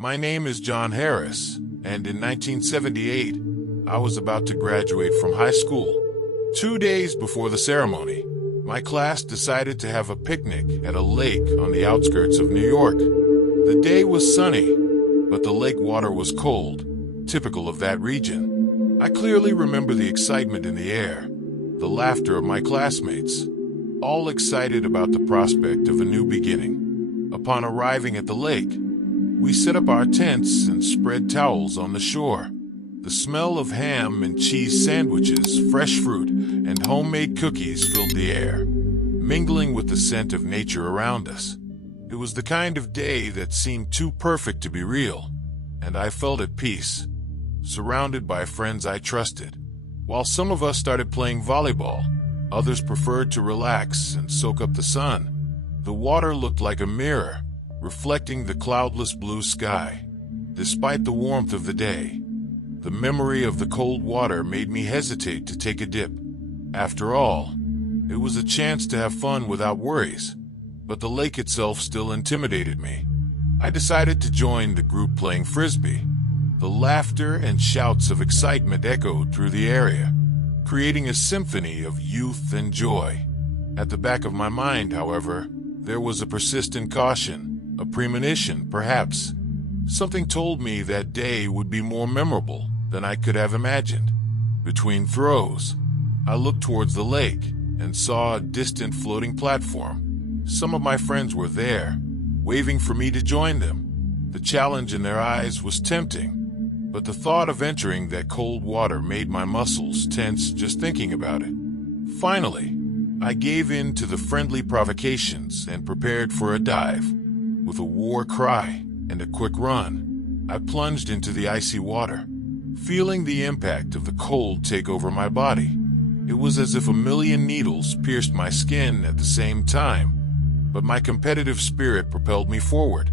My name is John Harris, and in 1978, I was about to graduate from high school. 2 days before the ceremony, my class decided to have a picnic at a lake on the outskirts of New York. The day was sunny, but the lake water was cold, typical of that region. I clearly remember the excitement in the air, the laughter of my classmates, all excited about the prospect of a new beginning. Upon arriving at the lake, we set up our tents and spread towels on the shore. The smell of ham and cheese sandwiches, fresh fruit, and homemade cookies filled the air, mingling with the scent of nature around us. It was the kind of day that seemed too perfect to be real, and I felt at peace, surrounded by friends I trusted. While some of us started playing volleyball, others preferred to relax and soak up the sun. The water looked like a mirror, reflecting the cloudless blue sky. Despite the warmth of the day, the memory of the cold water made me hesitate to take a dip. After all, it was a chance to have fun without worries, but the lake itself still intimidated me. I decided to join the group playing frisbee. The laughter and shouts of excitement echoed through the area, creating a symphony of youth and joy. At the back of my mind, however, there was a persistent caution, a premonition, perhaps. Something told me that day would be more memorable than I could have imagined. Between throws, I looked towards the lake and saw a distant floating platform. Some of my friends were there, waving for me to join them. The challenge in their eyes was tempting, but the thought of entering that cold water made my muscles tense just thinking about it. Finally, I gave in to the friendly provocations and prepared for a dive. With a war cry and a quick run, I plunged into the icy water, feeling the impact of the cold take over my body. It was as if a million needles pierced my skin at the same time, but my competitive spirit propelled me forward.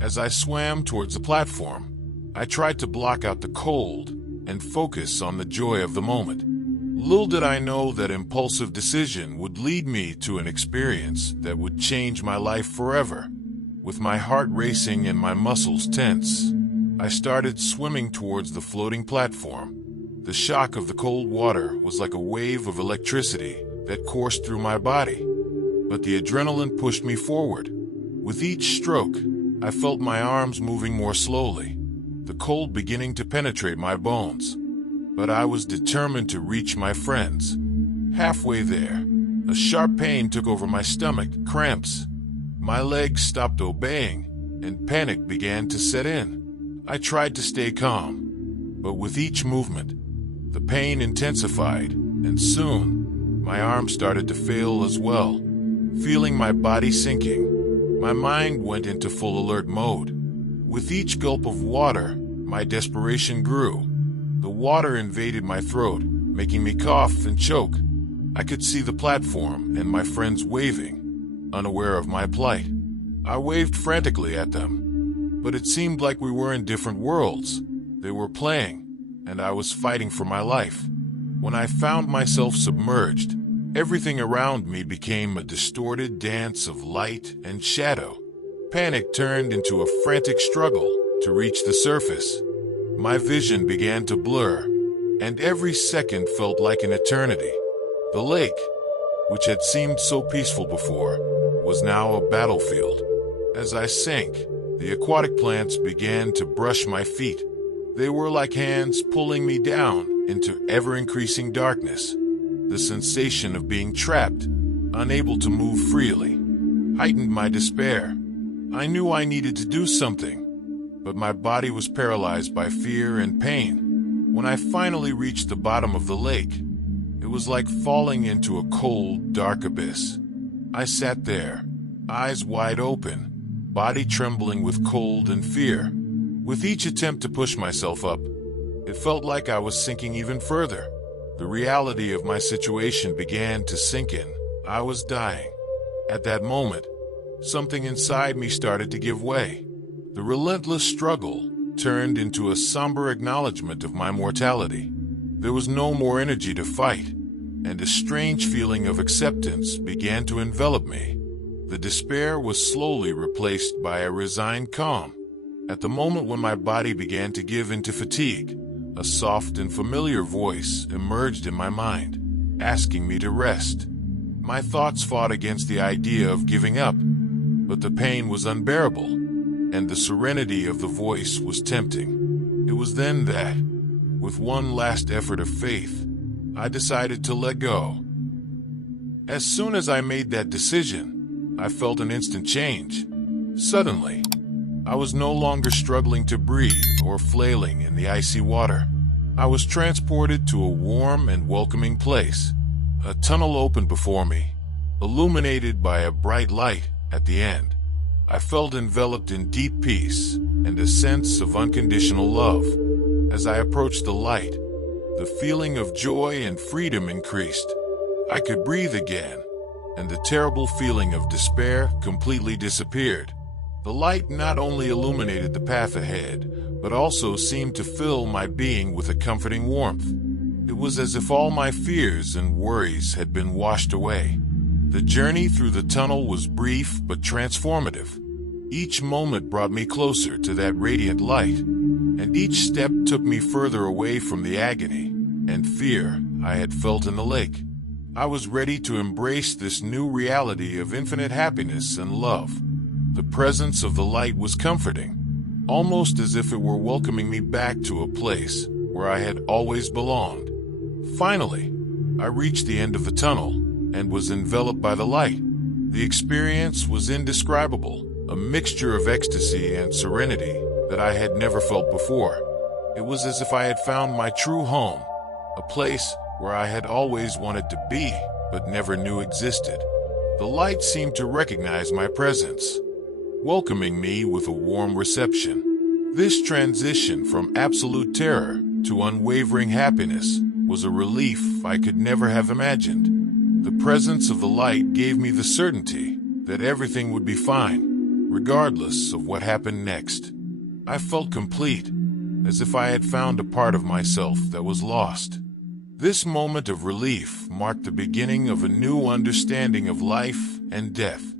As I swam towards the platform, I tried to block out the cold and focus on the joy of the moment. Little did I know that impulsive decision would lead me to an experience that would change my life forever. With my heart racing and my muscles tense, I started swimming towards the floating platform. The shock of the cold water was like a wave of electricity that coursed through my body, but the adrenaline pushed me forward. With each stroke, I felt my arms moving more slowly, the cold beginning to penetrate my bones. But I was determined to reach my friends. Halfway there, a sharp pain took over my stomach, cramps. My legs stopped obeying, and panic began to set in. I tried to stay calm, but with each movement, the pain intensified, and soon, my arms started to fail as well. Feeling my body sinking, my mind went into full alert mode. With each gulp of water, my desperation grew. The water invaded my throat, making me cough and choke. I could see the platform and my friends waving, unaware of my plight. I waved frantically at them, but it seemed like we were in different worlds. They were playing, and I was fighting for my life. When I found myself submerged, everything around me became a distorted dance of light and shadow. Panic turned into a frantic struggle to reach the surface. My vision began to blur, and every second felt like an eternity. The lake, which had seemed so peaceful before, was now a battlefield. As I sank, the aquatic plants began to brush my feet. They were like hands pulling me down into ever-increasing darkness. The sensation of being trapped, unable to move freely, heightened my despair. I knew I needed to do something, but my body was paralyzed by fear and pain. When I finally reached the bottom of the lake, it was like falling into a cold, dark abyss. I sat there, eyes wide open, body trembling with cold and fear. With each attempt to push myself up, it felt like I was sinking even further. The reality of my situation began to sink in. I was dying. At that moment, something inside me started to give way. The relentless struggle turned into a somber acknowledgement of my mortality. There was no more energy to fight, and a strange feeling of acceptance began to envelop me. The despair was slowly replaced by a resigned calm. At the moment when my body began to give in to fatigue, a soft and familiar voice emerged in my mind, asking me to rest. My thoughts fought against the idea of giving up, but the pain was unbearable, and the serenity of the voice was tempting. It was then that, with one last effort of faith, I decided to let go. As soon as I made that decision, I felt an instant change. Suddenly, I was no longer struggling to breathe or flailing in the icy water. I was transported to a warm and welcoming place. A tunnel opened before me, illuminated by a bright light at the end. I felt enveloped in deep peace and a sense of unconditional love. As I approached the light, the feeling of joy and freedom increased. I could breathe again, and the terrible feeling of despair completely disappeared. The light not only illuminated the path ahead, but also seemed to fill my being with a comforting warmth. It was as if all my fears and worries had been washed away. The journey through the tunnel was brief but transformative. Each moment brought me closer to that radiant light, and each step took me further away from the agony and fear I had felt in the lake. I was ready to embrace this new reality of infinite happiness and love. The presence of the light was comforting, almost as if it were welcoming me back to a place where I had always belonged. Finally, I reached the end of the tunnel and was enveloped by the light. The experience was indescribable, a mixture of ecstasy and serenity that I had never felt before. It was as if I had found my true home, a place where I had always wanted to be but never knew existed. The light seemed to recognize my presence, welcoming me with a warm reception. This transition from absolute terror to unwavering happiness was a relief I could never have imagined. The presence of the light gave me the certainty that everything would be fine, regardless of what happened next. I felt complete, as if I had found a part of myself that was lost. This moment of relief marked the beginning of a new understanding of life and death.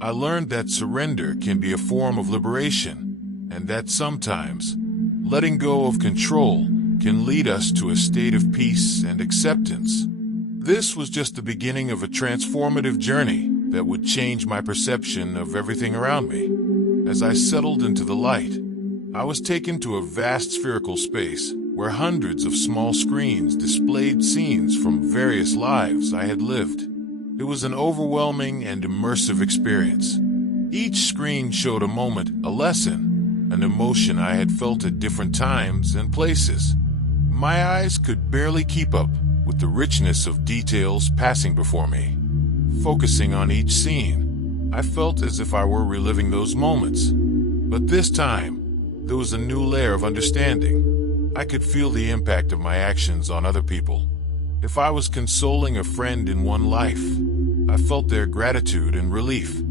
I learned that surrender can be a form of liberation, and that sometimes letting go of control can lead us to a state of peace and acceptance. This was just the beginning of a transformative journey that would change my perception of everything around me. As I settled into the light, I was taken to a vast spherical space where hundreds of small screens displayed scenes from various lives I had lived. It was an overwhelming and immersive experience. Each screen showed a moment, a lesson, an emotion I had felt at different times and places. My eyes could barely keep up with the richness of details passing before me. Focusing on each scene, I felt as if I were reliving those moments. But this time, there was a new layer of understanding. I could feel the impact of my actions on other people. If I was consoling a friend in one life, I felt their gratitude and relief.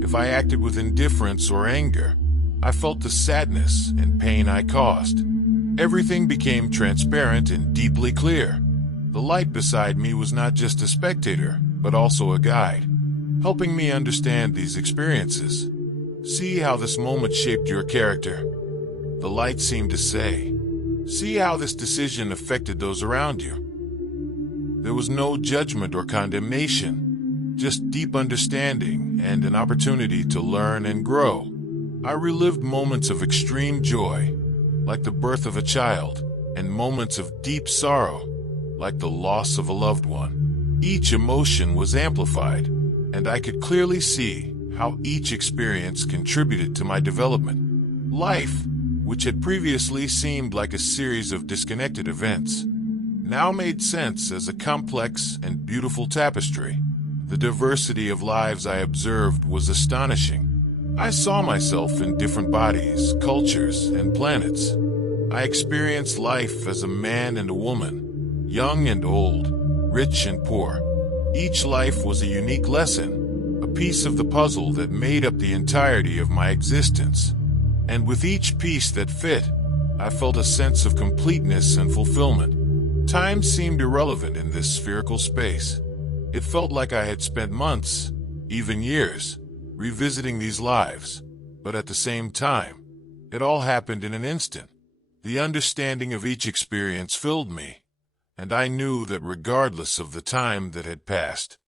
If I acted with indifference or anger, I felt the sadness and pain I caused. Everything became transparent and deeply clear. The light beside me was not just a spectator, but also a guide, helping me understand these experiences. See how this moment shaped your character. The light seemed to say, see how this decision affected those around you. There was no judgment or condemnation, just deep understanding and an opportunity to learn and grow. I relived moments of extreme joy, like the birth of a child, and moments of deep sorrow, like the loss of a loved one. Each emotion was amplified, and I could clearly see how each experience contributed to my development. Life, which had previously seemed like a series of disconnected events, now made sense as a complex and beautiful tapestry. The diversity of lives I observed was astonishing. I saw myself in different bodies, cultures, and planets. I experienced life as a man and a woman, young and old, rich and poor. Each life was a unique lesson, a piece of the puzzle that made up the entirety of my existence. And with each piece that fit, I felt a sense of completeness and fulfillment. Time seemed irrelevant in this spherical space. It felt like I had spent months, even years, revisiting these lives, but at the same time, It all happened in an instant. The understanding of each experience filled me, and I knew that regardless of the time that had passed,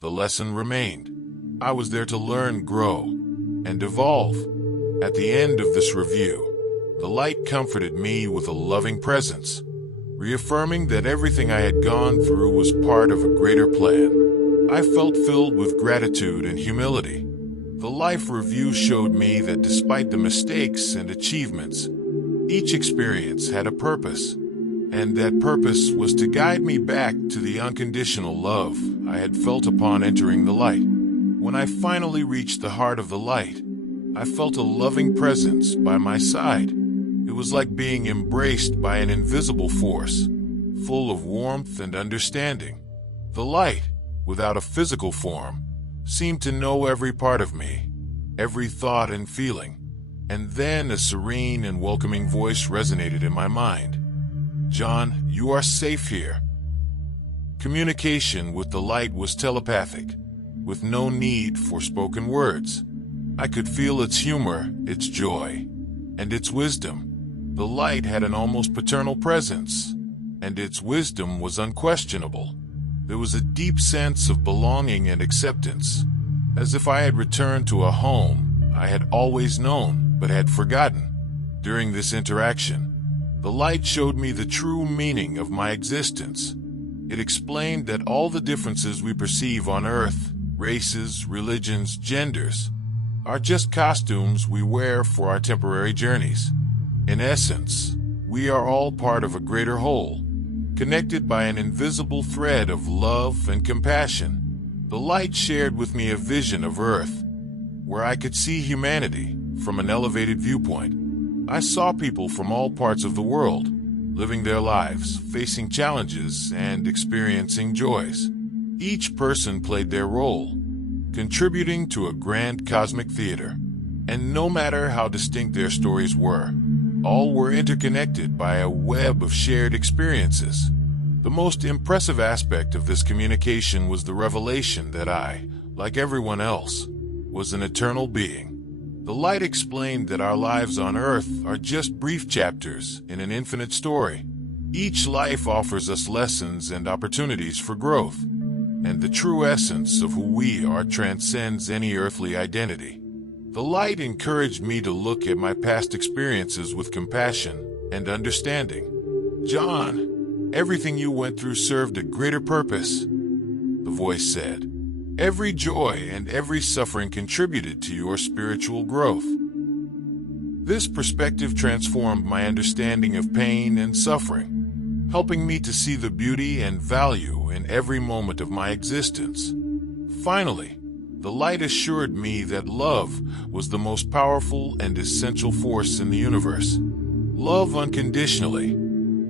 the lesson remained. I was there to learn, grow, and evolve. At the end of this review, the light comforted me with a loving presence, reaffirming that everything I had gone through was part of a greater plan. I felt filled with gratitude and humility. The life review showed me that despite the mistakes and achievements, each experience had a purpose, and that purpose was to guide me back to the unconditional love I had felt upon entering the light. When I finally reached the heart of the light, I felt a loving presence by my side. It was like being embraced by an invisible force, full of warmth and understanding. The light, without a physical form, seemed to know every part of me, every thought and feeling. And then a serene and welcoming voice resonated in my mind. "John, you are safe here." Communication with the light was telepathic, with no need for spoken words. I could feel its humor, its joy, and its wisdom. The light had an almost paternal presence, and its wisdom was unquestionable. There was a deep sense of belonging and acceptance, as if I had returned to a home I had always known but had forgotten. During this interaction, the light showed me the true meaning of my existence. It explained that all the differences we perceive on Earth, races, religions, genders, are just costumes we wear for our temporary journeys. In essence, we are all part of a greater whole, connected by an invisible thread of love and compassion. The light shared with me a vision of Earth, where I could see humanity from an elevated viewpoint. I saw people from all parts of the world, living their lives, facing challenges, and experiencing joys. Each person played their role, contributing to a grand cosmic theater. And no matter how distinct their stories were, all were interconnected by a web of shared experiences. The most impressive aspect of this communication was the revelation that I, like everyone else, was an eternal being. The light explained that our lives on Earth are just brief chapters in an infinite story. Each life offers us lessons and opportunities for growth, and the true essence of who we are transcends any earthly identity. The light encouraged me to look at my past experiences with compassion and understanding. "John, everything you went through served a greater purpose," the voice said. "Every joy and every suffering contributed to your spiritual growth." This perspective transformed my understanding of pain and suffering, helping me to see the beauty and value in every moment of my existence. Finally, the light assured me that love was the most powerful and essential force in the universe. Love unconditionally,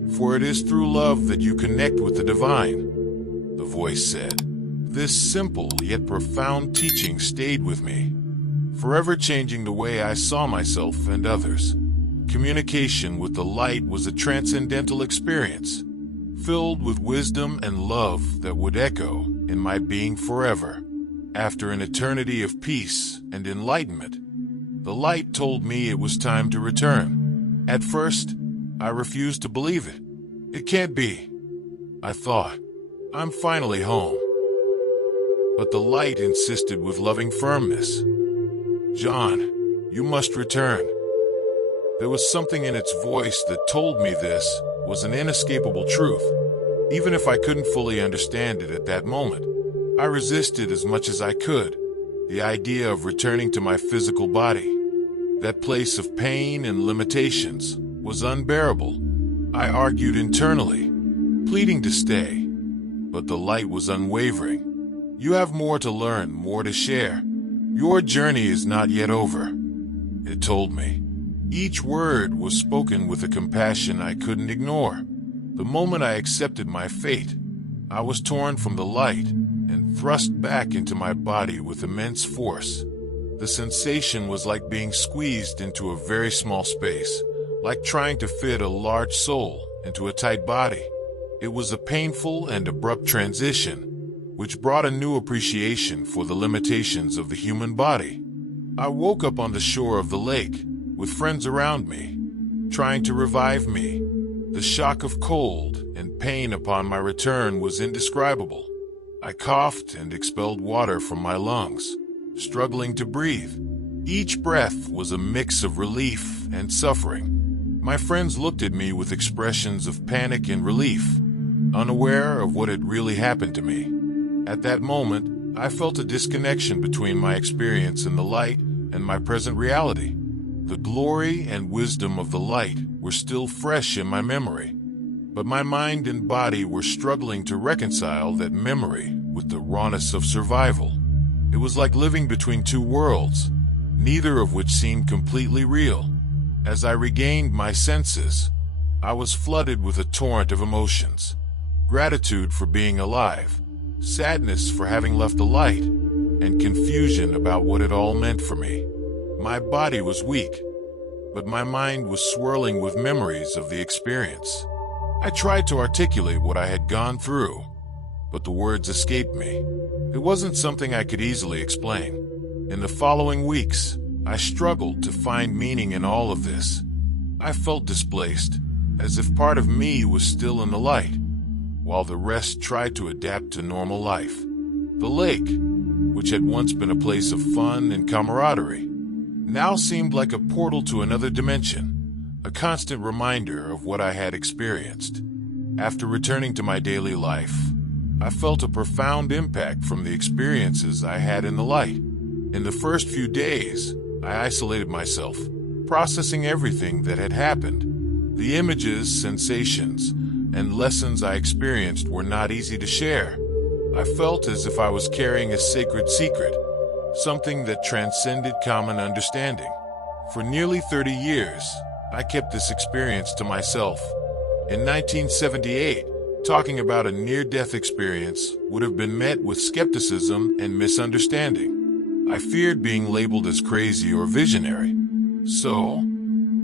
for it is through love that you connect with the divine, the voice said. This simple yet profound teaching stayed with me, forever changing the way I saw myself and others. Communication with the light was a transcendental experience, filled with wisdom and love that would echo in my being forever. After an eternity of peace and enlightenment, the light told me it was time to return. At first, I refused to believe it. It can't be, I thought. I'm finally home. But the light insisted with loving firmness. "John, you must return." There was something in its voice that told me this was an inescapable truth. Even if I couldn't fully understand it at that moment, I resisted as much as I could. The idea of returning to my physical body, that place of pain and limitations, was unbearable. I argued internally, pleading to stay, but the light was unwavering. "You have more to learn, more to share. Your journey is not yet over," it told me. Each word was spoken with a compassion I couldn't ignore. The moment I accepted my fate, I was torn from the light and thrust back into my body with immense force. The sensation was like being squeezed into a very small space, like trying to fit a large soul into a tight body. It was a painful and abrupt transition, which brought a new appreciation for the limitations of the human body. I woke up on the shore of the lake, with friends around me, trying to revive me. The shock of cold and pain upon my return was indescribable. I coughed and expelled water from my lungs, struggling to breathe. Each breath was a mix of relief and suffering. My friends looked at me with expressions of panic and relief, unaware of what had really happened to me. At that moment, I felt a disconnection between my experience in the light and my present reality. The glory and wisdom of the light were still fresh in my memory, but my mind and body were struggling to reconcile that memory with the rawness of survival. It was like living between two worlds, neither of which seemed completely real. As I regained my senses, I was flooded with a torrent of emotions. Gratitude for being alive, sadness for having left the light, and confusion about what it all meant for me. My body was weak, but my mind was swirling with memories of the experience. I tried to articulate what I had gone through, but the words escaped me. It wasn't something I could easily explain. In the following weeks, I struggled to find meaning in all of this. I felt displaced, as if part of me was still in the light, while the rest tried to adapt to normal life. The lake, which had once been a place of fun and camaraderie, now seemed like a portal to another dimension, a constant reminder of what I had experienced. After returning to my daily life, I felt a profound impact from the experiences I had in the light. In the first few days, I isolated myself, processing everything that had happened. The images, sensations, and lessons I experienced were not easy to share. I felt as if I was carrying a sacred secret, something that transcended common understanding. For nearly 30 years, I kept this experience to myself. In 1978, talking about a near-death experience would have been met with skepticism and misunderstanding. I feared being labeled as crazy or visionary. So,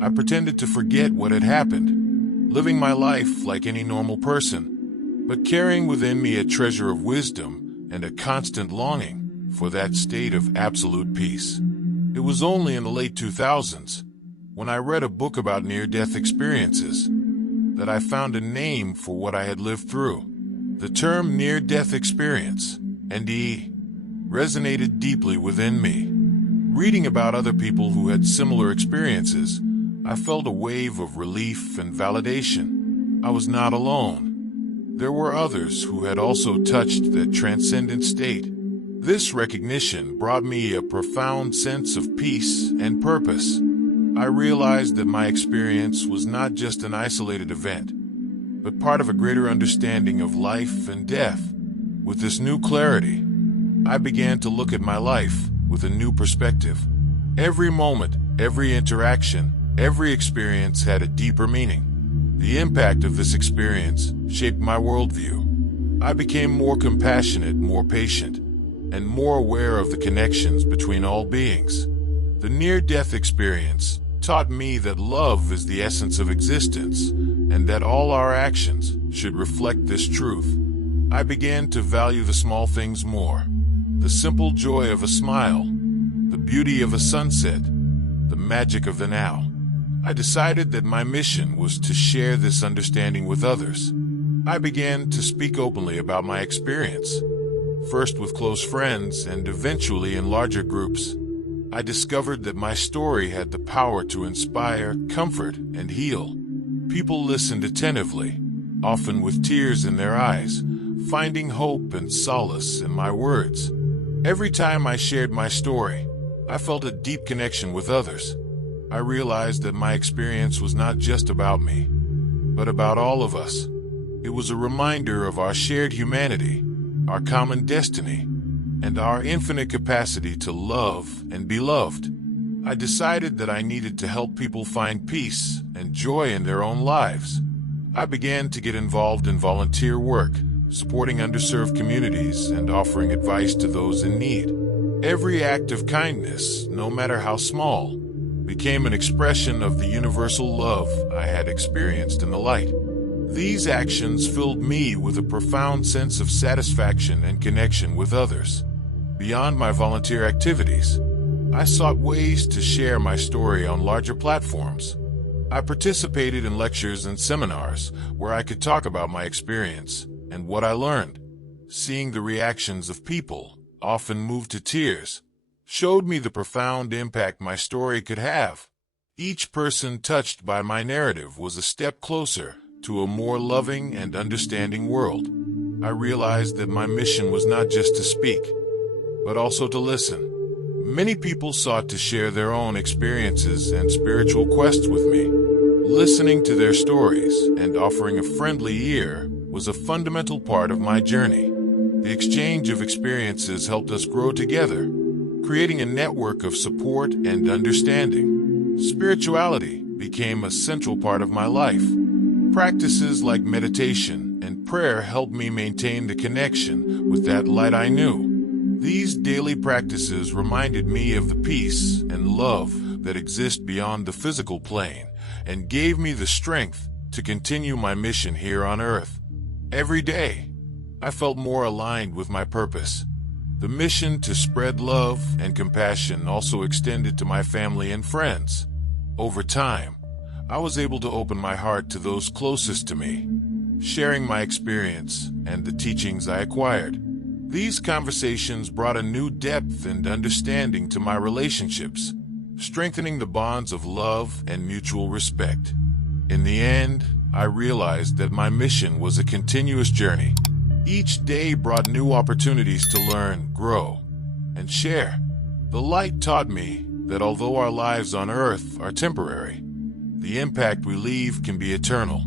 I pretended to forget what had happened, living my life like any normal person, but carrying within me a treasure of wisdom and a constant longing for that state of absolute peace. It was only in the late 2000s, when I read a book about near-death experiences, that I found a name for what I had lived through. The term near-death experience, NDE, resonated deeply within me. Reading about other people who had similar experiences, I felt a wave of relief and validation. I was not alone. There were others who had also touched that transcendent state. This recognition brought me a profound sense of peace and purpose. I realized that my experience was not just an isolated event, but part of a greater understanding of life and death. With this new clarity, I began to look at my life with a new perspective. Every moment, every interaction, every experience had a deeper meaning. The impact of this experience shaped my worldview. I became more compassionate, more patient, and more aware of the connections between all beings. The near-death experience taught me that love is the essence of existence, and that all our actions should reflect this truth. I began to value the small things more. The simple joy of a smile, the beauty of a sunset, the magic of the now. I decided that my mission was to share this understanding with others. I began to speak openly about my experience, first with close friends and eventually in larger groups. I discovered that my story had the power to inspire, comfort, and heal. People listened attentively, often with tears in their eyes, finding hope and solace in my words. Every time I shared my story, I felt a deep connection with others. I realized that my experience was not just about me, but about all of us. It was a reminder of our shared humanity, our common destiny, and our infinite capacity to love and be loved. I decided that I needed to help people find peace and joy in their own lives. I began to get involved in volunteer work, supporting underserved communities and offering advice to those in need. Every act of kindness, no matter how small, became an expression of the universal love I had experienced in the light. These actions filled me with a profound sense of satisfaction and connection with others. Beyond my volunteer activities, I sought ways to share my story on larger platforms. I participated in lectures and seminars where I could talk about my experience and what I learned. Seeing the reactions of people, often moved to tears, showed me the profound impact my story could have. Each person touched by my narrative was a step closer to a more loving and understanding world. I realized that my mission was not just to speak, but also to listen. Many people sought to share their own experiences and spiritual quests with me. Listening to their stories and offering a friendly ear was a fundamental part of my journey. The exchange of experiences helped us grow together, creating a network of support and understanding. Spirituality became a central part of my life. Practices like meditation and prayer helped me maintain the connection with that light I knew. These daily practices reminded me of the peace and love that exist beyond the physical plane and gave me the strength to continue my mission here on Earth. Every day, I felt more aligned with my purpose. The mission to spread love and compassion also extended to my family and friends. Over time, I was able to open my heart to those closest to me, sharing my experience and the teachings I acquired. These conversations brought a new depth and understanding to my relationships, strengthening the bonds of love and mutual respect. In the end, I realized that my mission was a continuous journey. Each day brought new opportunities to learn, grow, and share. The light taught me that although our lives on Earth are temporary, the impact we leave can be eternal.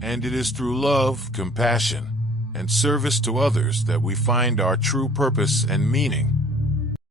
And it is through love, compassion, and service to others that we find our true purpose and meaning.